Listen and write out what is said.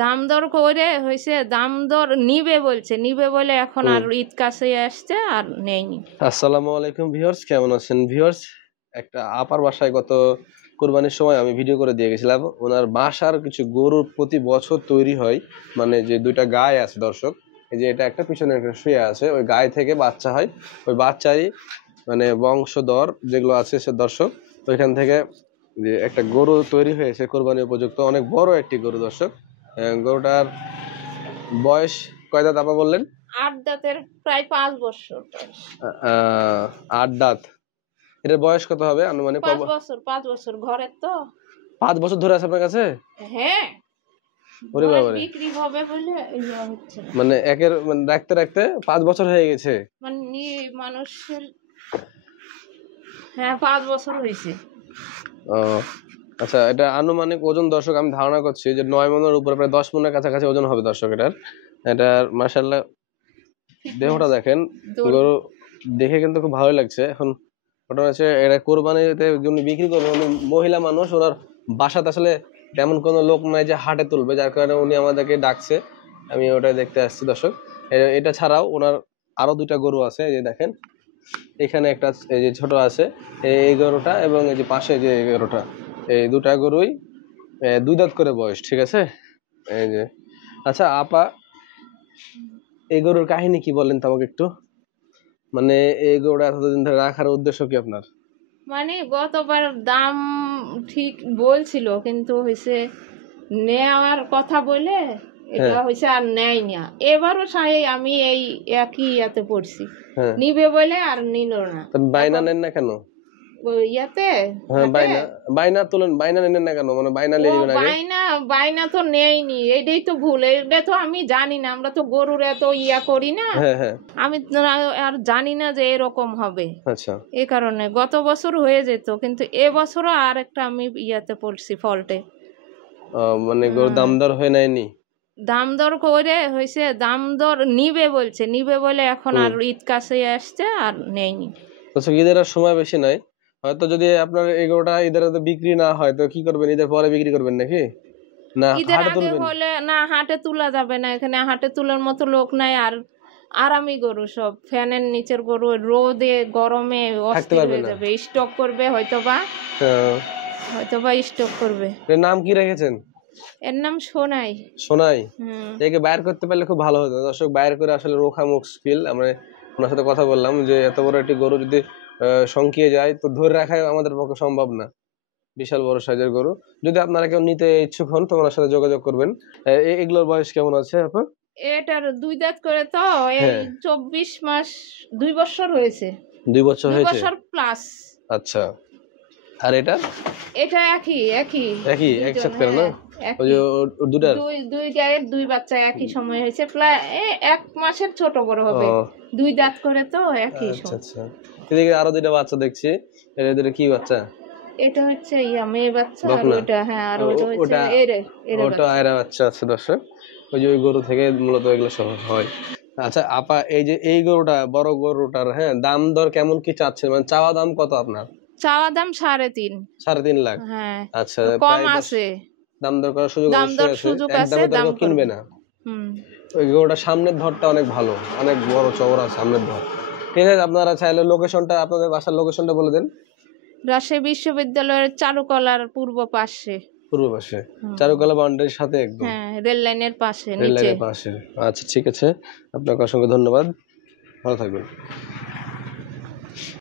দাম দর করে হয়েছে, দাম দর নিবে বলছে, নিবে বলে এখন আর ঈদ কাছে আসছে আর নেয়নি। আসসালামু আলাইকুম ভিউয়ার্স, কেমন আছেন ভিউয়ার্স? একটা আপার বাসায় গত কোরবানির সময় আমি ভিডিও করে দিয়ে গেছিলাম। ওনার বাসার কিছু গরু প্রতি বছর তৈরি হয়, মানে যে দুইটা গায় আছে দর্শক, এই যে এটা একটা পিছনে একটা শুয়ে আছে, ওই গায়ে থেকে বাচ্চা হয়। ওই বাচ্চারই মানে বংশধর যেগুলো আছে সে দর্শক, ওইখান থেকে যে একটা গরু তৈরি হয়েছে কোরবানি উপযুক্ত, অনেক বড় একটি গরু দর্শক। গরুটার বয়স কয় দাঁত আপা বললেন? 8 দাঁতের, প্রায় 5 বছর। 8 দাঁত। এটার বয়স কত হবে আনুমানিক? 5 বছর, 5 বছর ঘরের তো। 5 বছর ধরে আছে আপনার কাছে? হ্যাঁ, ওরে বাবারে, বিক্রি হবে বলে ইয়া হচ্ছে না। মানে একের মানে রাখতে রাখতে 5 বছর হয়ে গেছে। মানে মানুষের, হ্যাঁ 5 বছর হয়েছে। ও আচ্ছা, এটা আনুমানিক ওজন দর্শক আমি ধারণা করছি যে 9 মণের উপরে, প্রায় 10 মণের কাছাকাছি ওজন হবে দর্শক এটার মাশাআল্লাহ দেহটা দেখেন, গরু দেখে কিন্তু খুব ভালো লাগছে। এখন ওটা হচ্ছে এটা কোরবানিতে যিনি বিক্রি করবেন উনি মহিলা মানুষ, ওনার বাসাতে আসলে তেমন কোনো লোক নাই যে হাটে তুলবে, যার কারণে উনি আমাদেরকে ডাকছে, আমি ওটাই দেখতে আসছি দর্শক। এটা ছাড়াও ওনার আরো দুইটা গরু আছে, এই যে দেখেন এখানে একটা এই যে ছোট আছে এই গরুটা, এবং এই যে পাশে যে গরুটা, এই দুটা গরুই 2 দাঁত করে বয়স, ঠিক আছে? এই যে আচ্ছা আপা, এই গরুর কাহিনী কি বলেন তো আমাকে একটু, মানে এই গরুটা এতদিন ধরে রাখার উদ্দেশ্য কি আপনার? মানে গতবার দাম ঠিক বলছিল, কিন্তু হয়েছে নেওয়ার কথা বলে এটা হয়েছে আর নেয় না। এবারও আমি এই একই ইয়াতে পড়ছি, নিবে বলে আর নিল না। বাইনা নেন না কেন? ইয়াতে বাইনা তুলেন, বাইনা নেন না কেন? মানে বাইনা নিয়ে নেবেন আগে। বাইনা তো নেয়নি, এটাই তো ভুল। এটা তো আমি জানি না, আমরা তো গরুর এত ইয়া করি না, আমি আর জানি না যে এরকম হবে। আচ্ছা, এই কারণে গত বছর হয়ে যেত, কিন্তু এবছরও আর একটা আমি ইয়াতে পড়ছি ফল্টে। মানে গরুর দাম দর হয়ে নাইনি, দাম দর করে হয়েছে, দাম দর নিবে বলছে, নিবে বলে এখন আর ঈদ কাছে আসছে আর নেয়নি। ঈদের আর সময় বেশি নাই, হয়তো যদি আপনার এগুলোটা ঈদের বিক্রি না হয় তো কি করবেন? ঈদের পরে বিক্রি করবেন নাকি না ঈদের আগে হলে? না, হাটে তোলা যাবে না, এখানে হাটে তোলার মতো লোক নাই। আর আরামি গরু সব, ফ্যানের নিচের গরু, রোদে গরমে অস্থির হয়ে যাবে, স্টক করবে হয়তোবা স্টক করবে। এর নাম কি রেখেছেন? এর নাম সোনাই। সোনাই, একে বাইর করতে পারলে খুব ভালো হতো দর্শক। বাইর করে আসলে রোখা মুশকিল। আমরা ওনার সাথে কথা বললাম যে এত বড় একটি গরু যদি সংকিয়ে যায় তো ধরে রাখা আমাদের পক্ষে সম্ভব না, বিশাল বড় সাইজের গরু। যদি আপনারা কেউ নিতে ইচ্ছুক হন তো ওনার সাথে যোগাযোগ করবেন। এগুলোর বয়স কেমন আছে আপনার? এটার 2 দাঁত করে তো, এই 24 মাস, 2 বছর হয়েছে। 2 বছর হয়েছে, 2 বছর প্লাস। আচ্ছা, আর এটা একই একসাথে করে না? ওই যে দুই গায়ের 2 বাচ্চা একই সময় হয়েছে, প্রায় 1 মাসের ছোট বড় হবে। 2 দাঁত করে তো একই সময়। আচ্ছা, এদিকে আরো 2টা বাচ্চা দেখছি, এদের কি বাচ্চা? এটা হচ্ছে মেয়ে বাচ্চা, আর ওটা আর ওটা হচ্ছে ওটা আয়রা বাচ্চা আছে দর্শক। ওই যে ওই গরু থেকে মূলত এগুলো সব হয়। আচ্ছা আপা, এই যে এই গরুটা, বড় গরুটার দাম দর কেমন কি চাচ্ছেন? মানে চাওয়া দাম কত আপনার? চাওয়া দাম 3.5 লাখ। আচ্ছা, কম আছে, দাম দর করার সুযোগ আছে, দাম কিনবে না। ওই গরুটার সামনের ধরটা অনেক ভালো, অনেক বড় চওড়া সামনের ধর। ঠিক আছে, আপনারা চাইলে লোকেশনটা, আপনাদের বাসার লোকেশনটা বলে দেন। রাজশাহী বিশ্ববিদ্যালয়ের চারুকলার পূর্ব পাশে, চারুকলা বাউন্ডারির সাথে একদম, রেল লাইনের পাশে, আচ্ছা ঠিক আছে, আপনাকে অসংখ্য ধন্যবাদ, ভালো থাকবেন।